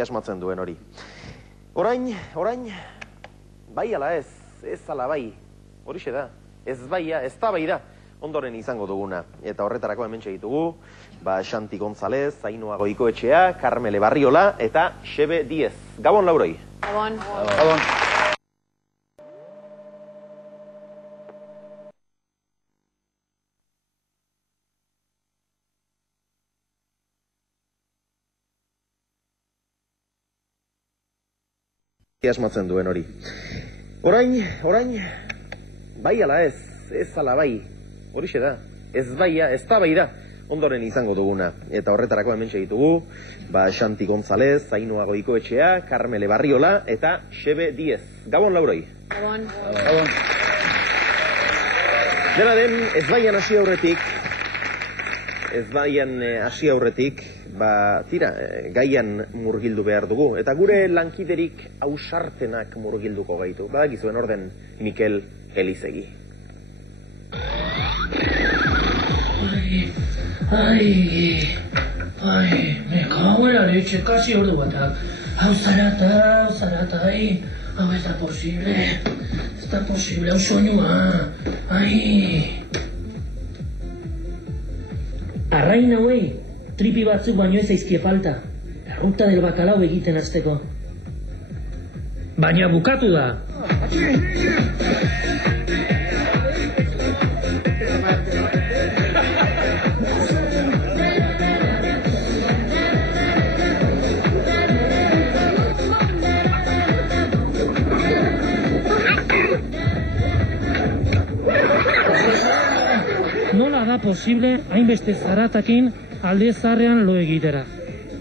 asmatzen duen hori. Orain, bai ala ez ala bai, horixe da, ez baia, ez da bai da, ondoren izango duguna. Eta horretarako hemen ditugu, Xanti González, Ainhoa Goikoetxea, Karmele Barriola eta Xebe Diez. Gabon, Lauroi. Gabon. Gabon. Asmatzen duen hori. Orain, bai ala ez ala bai, horixe da, ez baia, ez da bai da, ondoren izango duguna. Eta horretarako hemen ditugu, Xanti González, Ainhoa Goikoetxea, Karmele Barriola eta Xebe Diez. Gabon, Lauroi. Gabon. Gabon. Dena den, ez baian hasi aurretik, tira, gaian murgildu behar dugu. Eta gure lankiderik ausartenak murgilduko gaitu. Badakizuen orden Mikel Elizegi. Me cago en la leche, casi ordu batak. Hau zarata, hau ez da posible, hau soinua, Arrain hauei, tripi batzuk baino ez aizkie falta. La ruta del bacalao egiten hasteko. Baina bukatu da. Nola da posible hainbeste zaratakin alde zarrean lo egitera?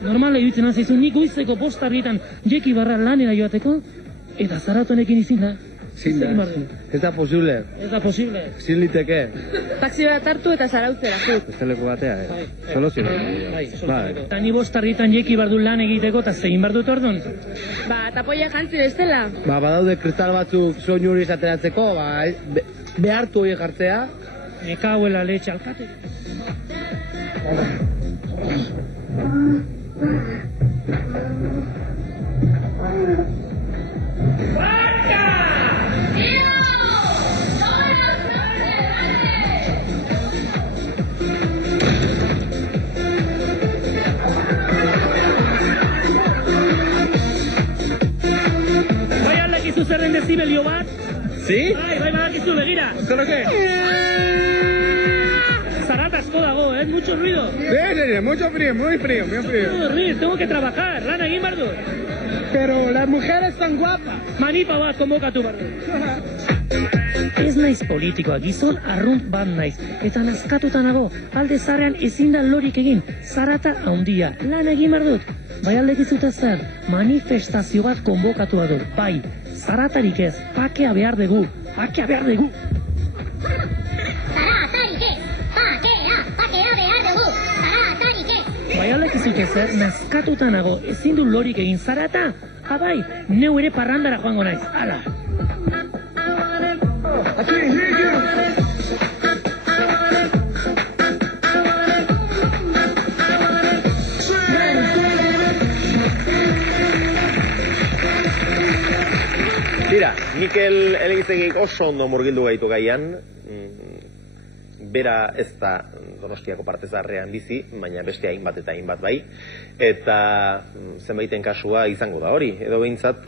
Normala iruditzen azaizu nik goizeko postarrietan jeki barra lanera joateko, eta zaratonekin izin da. Ez da posible. Ez da posible. Zin liteke. Taxi bat hartu eta zarautzera, zu. Esteleko batea, Soluzio. Eta ni bostarrietan jeki bardu lan egiteko eta zein bardu tordun. Tapoia jantzi bestela. Badaude kristal batzuk soinu hori izateratzeko, behartu hori jartzea. Eka huela leche alkate. Bai aldakizu zerren dezibelio bat? Si? Bai badakizu begira. ¿Qué? Zarata asko dago, mucho ruido. Sí, mucho frío, muy frío. Puedo dormir, tengo que trabajar, lan egin bardu. Pero las mujeres son guapas. Manipa bat konbokatu bardu. Ez naiz politikoa, gizon arrunt bat naiz. Eta nazkatuta nago, alde zarrean ezin da lorik egin. Zarata handia, lan egin bardut. Bai aldekizuta zer, manifestazio bat konbokatu badu. Bai, zaratarik ez, pakea behar dugu. Pakea behar dugu. Bai aldekizute zer, nazkatuta nago, ezin du lorik egin zarata. Bai, neu ere parrandara joango naiz, ala. Tira, Mikel Elizegik oso ondo murgildu gaitu gaian. Bera ez da Donostiako partezarrean bizi, baina beste hainbat eta hainbat bai. Eta zenbaiten kasua izango da hori. Edo behintzat,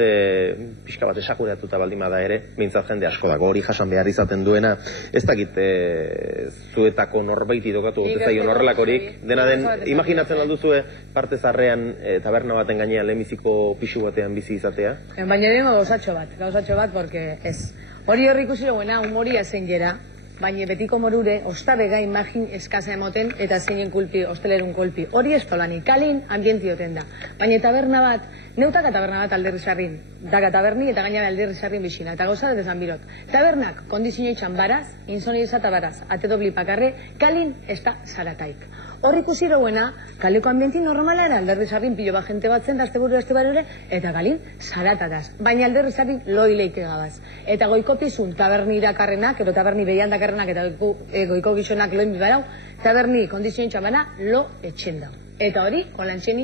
pixka bat esakuratuta baldin bada ere, behintzat jende asko dago hori jasan behar izaten duena. Ez dakit zuetako norbaiti dokatu zaion horrelakorik. Dena den, imaginatzen alduzue partezarrean taberna baten gainean lehenbiziko pixu batean bizi izatea? Baina dengo gauzatxo bat, porque ez. Hori ikusi duena, humoria zen gera, baina betiko morure, ostabega imagin eskaza emoten eta zeinen kulpi, ostelerun kolpi. Hori ez tolani, kalin ambientioten da. Baina taberna bat, neutaka taberna bat alderri sarrin. Daga taberni eta gainara alderri sarrin bixina. Eta gauza dezan birot. Tabernak kondizio itxan baraz, insoni izata baraz, ate dobli pakarre, kalin ez da zarataik. Hor ikusi duena, kaleko ambientin normalara, alderri sarrin pilo bat jente bat zen, dazte buru dazte barore, eta kalin zaratataz. Baina alderri sarrin loileike gabaz. Eta goiko pizun taberni irakarrenak, edo taberni behian dakarrenak, eta goiko gizonak loin bibarau, taberni kondizioen txamana lo etxen da. Eta hori, kolantxeni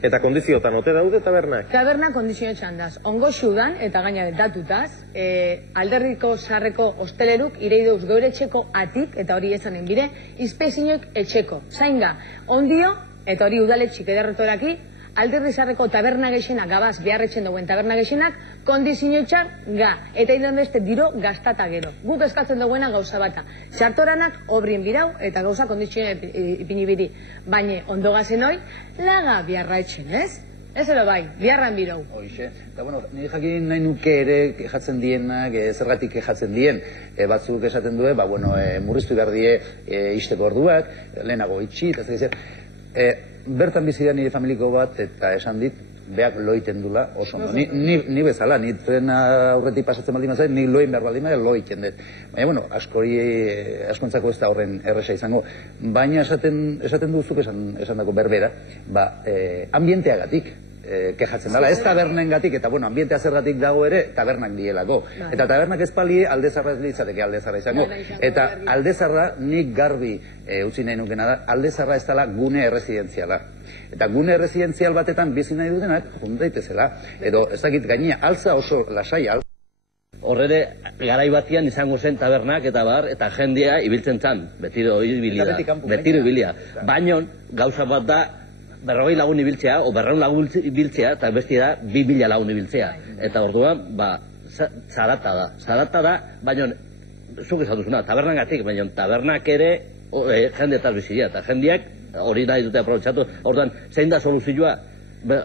Eta kondiziotan ote daude tabernak? Taberna kondizio txandaz, ongo xudan eta gaina datutaz, alderriko sarreko hosteleruk ireideuz geure etxeko atik, eta hori ezanen bire, izpezinoek etxeko. Zainga, ondio, eta hori udaletxik ederretoraki, alderri sarreko taberna gexenak, gabaz beharretxen dauen taberna gexenak, kondizio txar ga, eta idan beste diro gaztata gero. Guk eskatzen duguena gauza bata. Sartoranak obrien birau eta gauza kondizio ipini biri. Baina ondo gazen hoi, laga biharra etxen, ez? Ez ero bai, biharran birau. Hoixe, eta bueno, nire jakin nahi nuke ere kejatzen dienak, zergatik kejatzen dien, batzuk esaten due, murriztu behar die isteko orduak, lehenago itxi, eta zer, bertan bizi da nire familiko bat, eta esan dit, beak loiten dula oso ondo. Ni bezala, ni tren aurretik pasatzen baldin mazait, ni loin behar baldin mazait, loiten dut. Baina, askontzako ez da horren erresa izango. Baina esaten duzuk esan dako berbera, ambienteagatik kejatzen dela. Ez tabernengatik, eta ambientea zergatik dago ere, tabernak dielako. Eta tabernak ez pali aldezarra ez litzateke aldezarra izango. Eta aldezarra nik garbi utzi nahi nukena da, aldezarra ez dela gune erresidenziala. Eta gune erresidenzial batetan bizi nahi dutenak, daitezela. Edo, ez dakit gainea, altza oso lasai, Horrere, garai batian izango zen tabernak eta bar, eta jendea ibiltzen zan, betiro ibilia. Baina, gauza bat da, 40 lagun ibiltzea, o 200 lagun ibiltzea, eta bestia da, 2000 lagun ibiltzea. Eta orduan, zarata da, baina, zuk esatuzuna, tabernagatik, baina tabernak ere jendeetaz bizia, eta jendeak hori nahi dute aprobetxatu. Orduan, zein da soluzioa?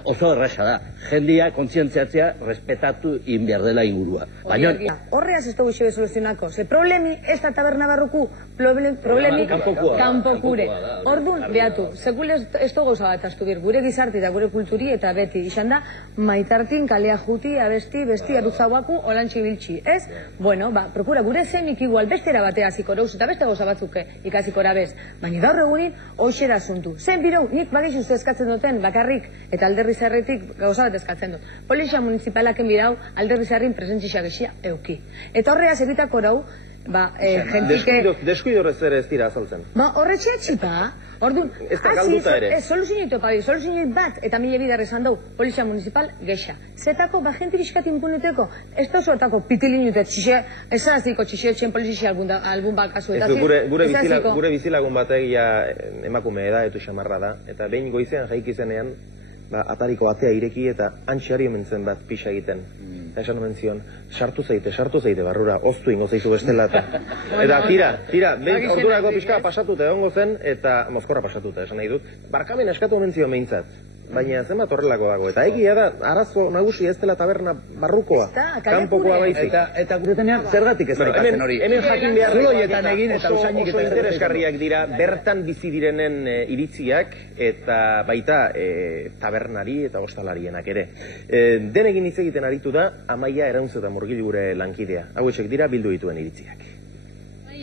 Oso erresa da. Jendia kontzientziatzea respetatu inbiar dela ingurua. Horreaz ez dugu xebe soluzionako. Ze problemi ez da taberna barruku, problemi kanpokure. Orduan, behatu, sekul ez dugu gauza bat astu bir, gure gizarti eta gure kulturi eta beti izan da, maitartin, kalea juti, abesti, besti, arutzauaku, olantxe biltxi, ez? Bueno, procura, gure zemik igual bestera batea zikorouz, eta beste gauza batzuke ikazikora bez. Baina gaur egunin, hoxera asuntu. Zen birou, nik bagixu uste eskatzen duten bakarrik, eta alderri zarretik gauza bat eskatzen dut. Polizia municipalaken bidau alderri zarrin presentzia gexia euki. Eta horreaz egitako rau, jentike... Deskuidorez ere ez dira azaltzen. Horretxe etxipa, orduan, soluzioitu bat, eta mila bidar esan dugu, polizia municipal gexa. Zetako, jenti bizkat impuneteko, ez da zuetako pitilinute, ezaziko txixiotxen polizia algun bat kasu. Gure bizilagun bategia emakume da, etu xamarra da, eta behin goizean jaik izenean, atariko atea ireki eta antxari omen zen bat pixa egiten. Eta esan omen zion, sartu zeite barrura, oztu ingo zeizu bestela eta... Eta tira, behin ordurako pixka pasatute egongo zen, eta mozkorra pasatute, esan nahi dut. Barkamen eskatu omen zion behintzat. Baina zenbat horrelako dago. Eta egia da, arazo nagusi ez dela taberna barrukoa. Kanpokoa baizik. Eta guretenean zergatik ez daikatzen hori. Hemen jakin behar oso interesgarriak dira, bertan bizi direnen iritziak, eta baita tabernari eta hostalarienak ere. Denegin hitz egiten aritu da, Amaia Erauntz eta Murgildu gure lankidea. Hauetxek dira bildu dituen iritziak.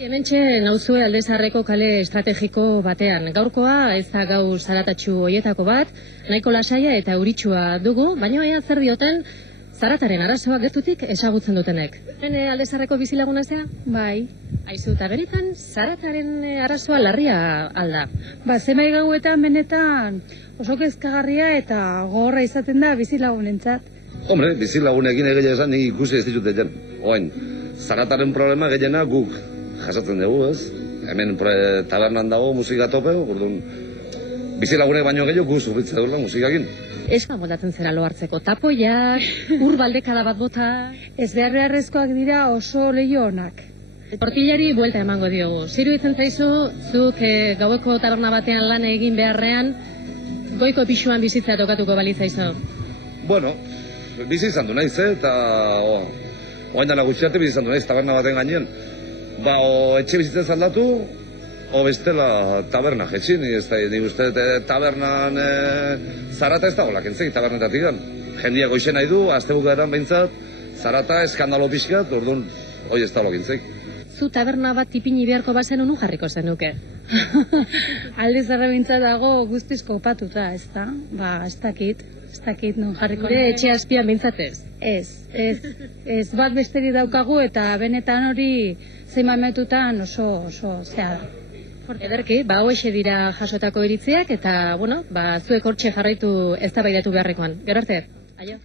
Hementxe nauzue Aldezarreko kale estrategiko batean. Gaurkoa ez da gau zaratatxu hoietako bat, nahiko lasaia eta euritsua dugu, baina zer dioten zarataren arazoa gertutik ezagutzen dutenek. Aldezarreko bizilaguna zea? Bai. Aizu, eta beritan zarataren arazoa larria alda. Zenbait gauetan benetan oso kezkagarria eta gogorra izaten da bizilagunentzat. Hombre, bizilagunekin egia esan nik ikusi ez ditut egen. Oain, zarataren problema gehiena guk jasatzen dugu, ez? Hemen tabernan dago musika tope, orduan bizilagunek baino gehiago gu zurritzen duela musikakin. Eska moldatzen zera lo hartzeko tapoiak, ur baldekada bat bota... Ez beharrezkoak dira oso lehio honak. Portillari buelta emango diogu. Ziru itzen zaizu, zuk gaueko taberna batean lan egin beharrean, goiko pixuan bizitza tokatuko balitzaizu. Bueno, bizi izan du naiz, eta oain dana gutxiate bizi izan du naiz taberna baten gainean. O etxe bizitzen zaldatu, o bestela taberna jetxin, ni uste tabernan zarata ez dago lakentzek, tabernetatik gan. Jendia goixen nahi du, astebukaeran behintzat, zarata eskandalo pixkat, orduan, hoi ez dago lakentzek. Zu taberna bat tipini beharko bazen unu jarriko zenuke? Aldezarra behintzat dago guztiz kopatuta, ez da? Ez dakit non jarriko. Gure etxe azpian behintzatez? Ez bat besteri daukagu eta benetan hori zein momentutan oso zea da. Ederki, ba hoxe dira jasotako iritziak eta, bueno, ba zuek hortxe jarraitu eztabaidatu beharrekoan. Gero arte. Aio.